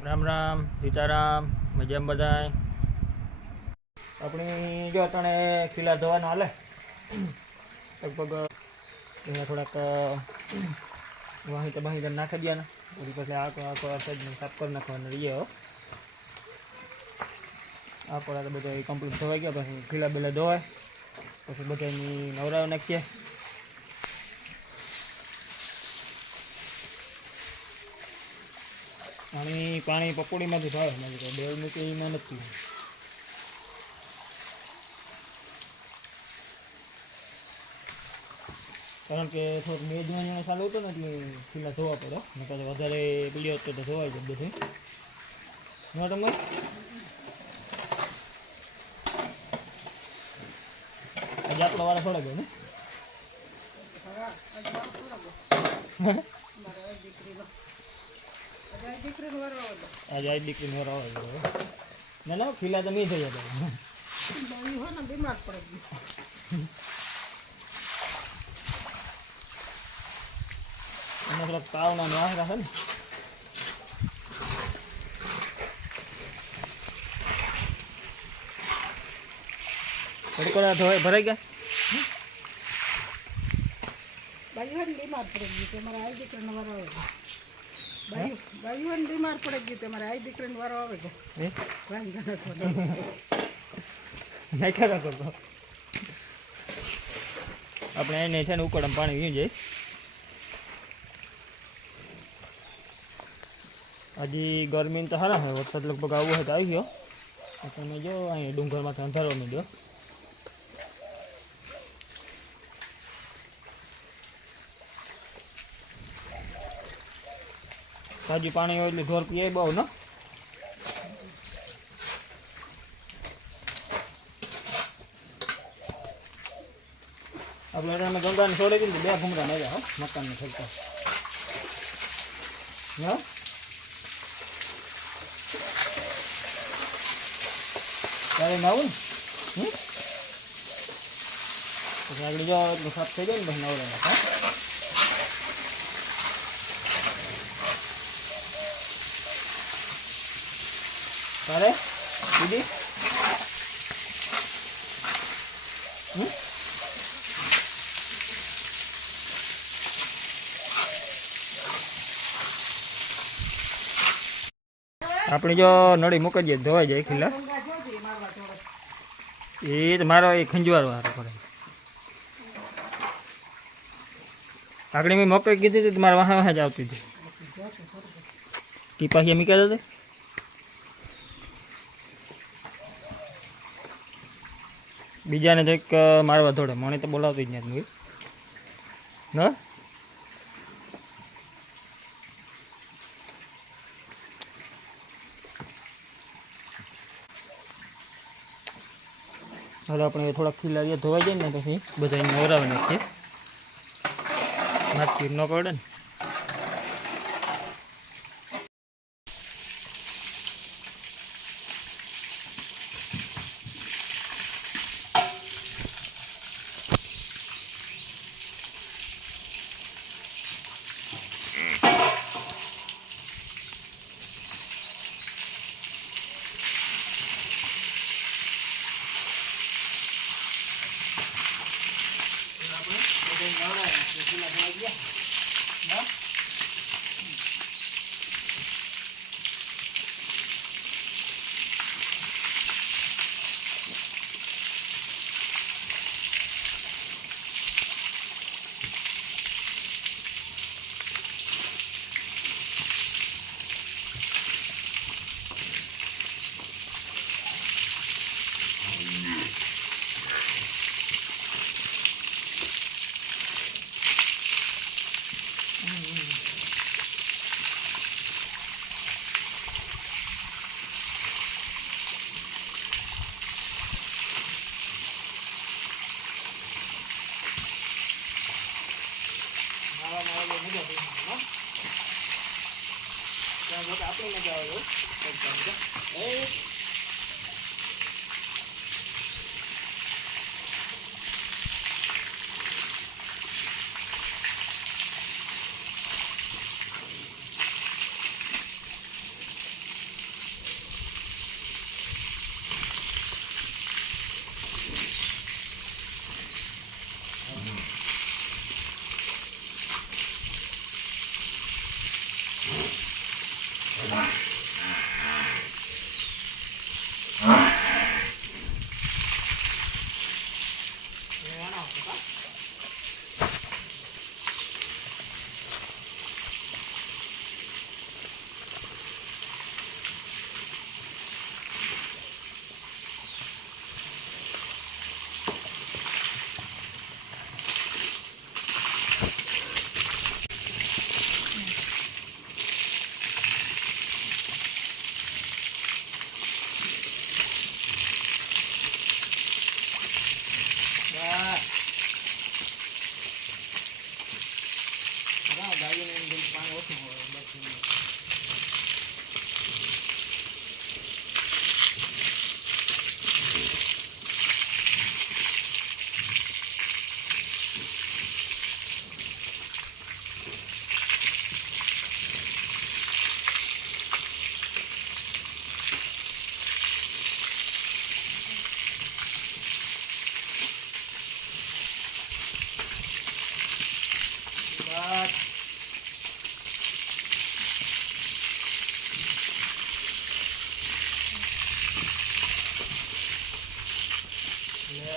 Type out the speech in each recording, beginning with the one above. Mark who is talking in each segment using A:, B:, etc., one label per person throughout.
A: રામ રામ, સીતારામ, મજામ બધાય? આપણી જો તણે ખીલા ધોવાનો હાલે, લગભગ એમાં થોડાક, વાહી તો બાહી નાખી દે ને પછી પછી આખો આખો સાઈડ સાફ કરી નાખવાનો રહીએ આ પડે તો બધા કમ્પ્લીટ ધોવાઈ ગયા, પછી ખીલા બેલા ધોવાય, પછી બધાની નવરાવ નાખીએ. પાણી પાણી પકોડીમાંથી ભાવે મારી બેવ મૂકે એમાં નથી. કારણ કે થોડુંક જણા ચાલુ હતો ને એટલે ખીલા ધોવા પડે. નકર તો વધારે પીલી હતો તો ધોવાઈ જાય બધું. તમે? આજે આપણો વાળો થોડો ગયો ને? આજે આજ દીકરીને વારો આવે છે. ના ના ખીલા તો નહીં થઈ જાય
B: બીમાર પડે
A: એને થોડાક તાવના ને આહરા છે ને. તડકોડા ધોવાય ભરાઈ ગયા?
B: બાજુ ને બીમાર પડી તમારા આઈ દીકરીનો વારો આવે છે બાયું બાયું હોય ને બીમાર પડી ગઈ તમારા આઈ દીકરીનો વારો આવે છે. વાંધો નથી
A: નાખ્યા રાખો તો. આપણે એને છે ને ઉકળામાં પાણી પીવું જાય હજી ગરમી તો સારા છે વરસાદ લગભગ આવવો હોય તો આવી ગયો. તમે જો અહીં ડુંગરમાંથી અંધારો મીડ્યો તાજું પાણી હોય એટલે ઢોર પીએ બહુ, ને? આપણે અમે ગંગાને છોડી દીધું બે ભૂમરા નર્યા હો, મકાનને ઠેકતા તારે નાવું ને? આગળ જો સાફ થઈ જાય ને પછી નવરા હા? તારે દીદી? આપણે જો નળી મૂકી દઈએ, ધોવાઈ જાય ખીલા. એ તો મારો એ ખંજવાર વાળો પડે આગળ મેં મકઈ કીધી હતી મારા વાહ વાહ જ આવતી હતી. ટીપા મીકા મૂક્યા બીજાને તો એક મારવા ધોડે મને તો બોલાવતી જ નથી ન? હવે આપણે થોડાક ખીલાડીએ ધોવાઈ જાય ને પછી બધા નવરાવી નાખીએ. નાખી ન પડે ને?
B: Binabagya. No? ಹಾಕೋಣ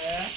B: Yeah.